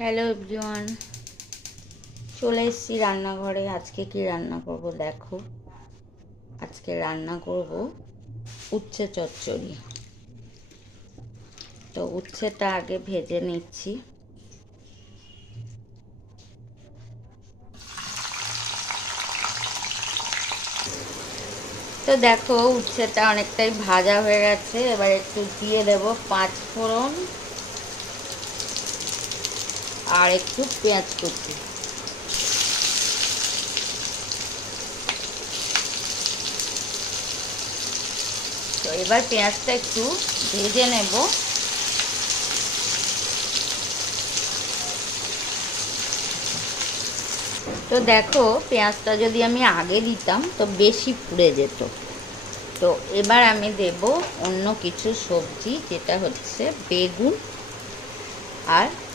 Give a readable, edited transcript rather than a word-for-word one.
Hello everyone, চলে এসেছি রান্নাঘরে। আজকে কি রান্না করব দেখো। আজকে রান্না করব উচ্ছে চচ্চড়ি। তো উচ্ছেটা আগে ভেজে নিচ্ছি। তো দেখো উচ্ছেটা অনেকটাই ভাজা হয়ে গেছে। এবার একটু দিয়ে দেব 5 ফোড়ন আর একটু পেঁয়াজ কুচি। তো এবার পেঁয়াজটা একটু ভেজে নেব। তো দেখো পেঁয়াজটা যদি আমি আগে দিতাম তো বেশি পুড়ে যেত। তো এবার আমি দেব অন্য কিছু সবজি, যেটা হচ্ছে বেগুন আর